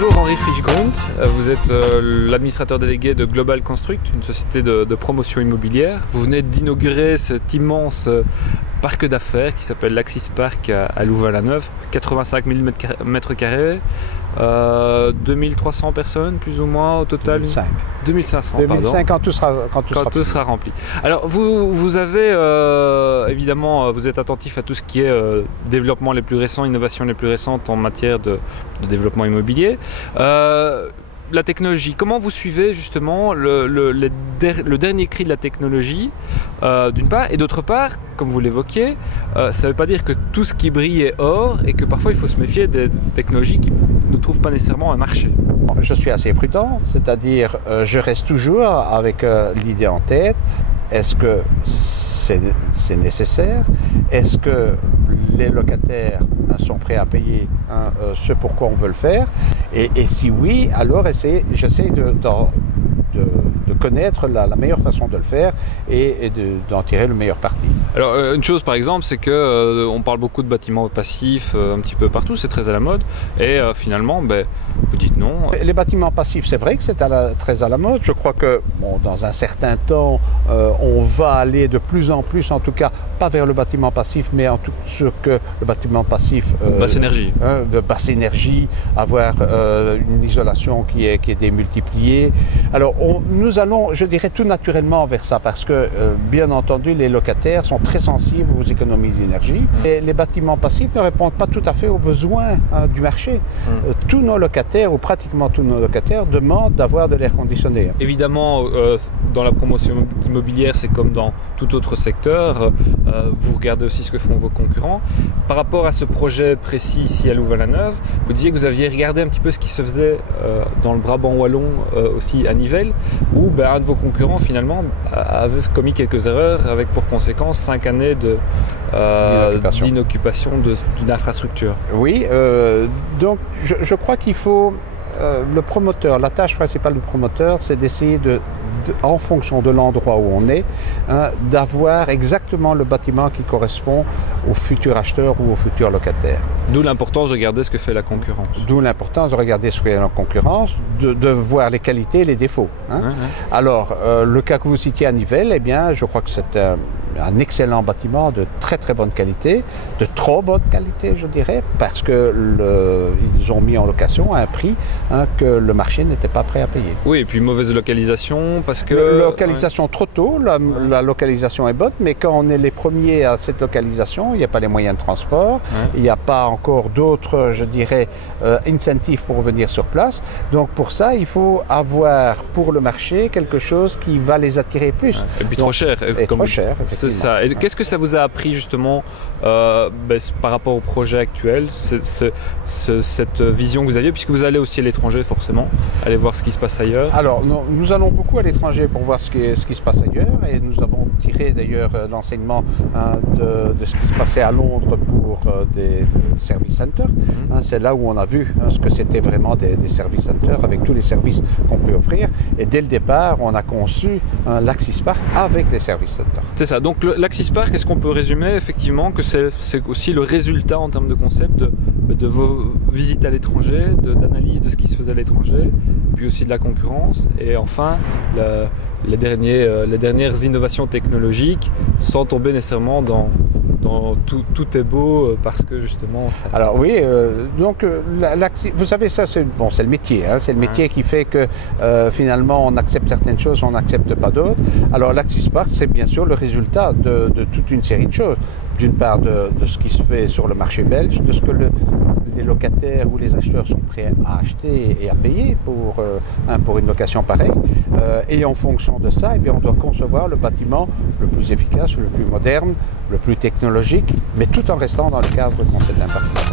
Bonjour Henri Frischgrund, vous êtes l'administrateur délégué de Global Construct, une société de promotion immobilière. Vous venez d'inaugurer cet immense parc d'affaires qui s'appelle l'Axis Park à Louvain-la-Neuve, 85 000 m², 2300 personnes plus ou moins au total. 2500, pardon. Quand tout sera rempli. Alors vous avez évidemment, vous êtes attentif à tout ce qui est développement les plus récents, innovations les plus récentes en matière de développement immobilier. La technologie, comment vous suivez justement le dernier cri de la technologie d'une part, et d'autre part, comme vous l'évoquiez, ça ne veut pas dire que tout ce qui brille est or et que parfois il faut se méfier des technologies qui ne trouvent pas nécessairement un marché. Je suis assez prudent, c'est-à-dire je reste toujours avec l'idée en tête. Est-ce que c'est nécessaire? Est-ce que les locataires sont prêts à payer ce pour quoi on veut le faire? Et si oui, alors j'essaie de connaître la meilleure façon de le faire et d'en tirer le meilleur parti. Alors une chose par exemple, c'est que on parle beaucoup de bâtiments passifs un petit peu partout, c'est très à la mode, et finalement vous dites non. Les bâtiments passifs, c'est vrai que c'est très à la mode. Je crois que dans un certain temps, on va aller de plus en plus, en tout cas pas vers le bâtiment passif, mais en tout sur que le bâtiment passif basse énergie, de basse énergie, avoir une isolation qui est démultipliée. Alors nous allons, je dirais, tout naturellement vers ça, parce que bien entendu les locataires sont très sensibles aux économies d'énergie. Et les bâtiments passifs ne répondent pas tout à fait aux besoins du marché. Tous nos locataires, ou pratiquement tous nos locataires, demandent d'avoir de l'air conditionné. Évidemment, dans la promotion immobilière, c'est comme dans tout autre secteur, vous regardez aussi ce que font vos concurrents. Par rapport à ce projet précis ici à Louvain-la-Neuve, vous disiez que vous aviez regardé un petit peu ce qui se faisait dans le Brabant wallon, aussi à Nivelles, où un de vos concurrents finalement avait commis quelques erreurs avec pour conséquence 5 années d'inoccupation d'une infrastructure. Oui, donc je crois qu'il faut, le promoteur, la tâche principale du promoteur, c'est d'essayer en fonction de l'endroit où on est, d'avoir exactement le bâtiment qui correspond au futur acheteur ou au futur locataire. D'où l'importance de regarder ce que fait la concurrence. D'où l'importance de regarder ce que fait la concurrence, de voir les qualités et les défauts. Alors, le cas que vous citiez à Nivelles, eh bien, je crois que c'est un excellent bâtiment de très très bonne qualité, de trop bonne qualité, je dirais, parce qu'ils ont mis en location à un prix que le marché n'était pas prêt à payer. Oui, et puis mauvaise localisation, parce que... Localisation trop tôt, la localisation est bonne, mais quand on est les premiers à cette localisation, il n'y a pas les moyens de transport, il n'y a pas encore d'autres, je dirais, incentives pour venir sur place. Donc pour ça, il faut avoir pour le marché quelque chose qui va les attirer plus. Et puis trop cher. Trop cher, c'est ça. Et qu'est-ce que ça vous a appris justement par rapport au projet actuel, cette vision que vous aviez, puisque vous allez aussi à l'étranger forcément, aller voir ce qui se passe ailleurs? Alors nous allons beaucoup à l'étranger pour voir ce qui se passe ailleurs, et nous avons tiré d'ailleurs l'enseignement de ce qui se passait à Londres pour des service centers. C'est là où on a vu ce que c'était vraiment des service centers avec tous les services qu'on peut offrir, et dès le départ on a conçu l'Axis Park avec les service centers. C'est ça, donc l'Axis Park, est-ce qu'on peut résumer effectivement que c'est aussi le résultat en termes de concept de vos visites à l'étranger, d'analyse de ce qui se faisait à l'étranger, puis aussi de la concurrence, et enfin les dernières innovations technologiques, sans tomber nécessairement dans tout est beau parce que justement ça... Alors oui, donc vous savez, ça c'est le métier, c'est le métier qui fait que finalement on accepte certaines choses, on n'accepte pas d'autres. Alors l'Axis Park, c'est bien sûr le résultat de toute une série de choses. D'une part de ce qui se fait sur le marché belge, de ce que les locataires ou les acheteurs sont prêts à acheter et à payer pour une location pareille. Et en fonction de ça, eh bien, on doit concevoir le bâtiment le plus efficace, le plus moderne, le plus technologique, mais tout en restant dans le cadre qu'on s'est imparti.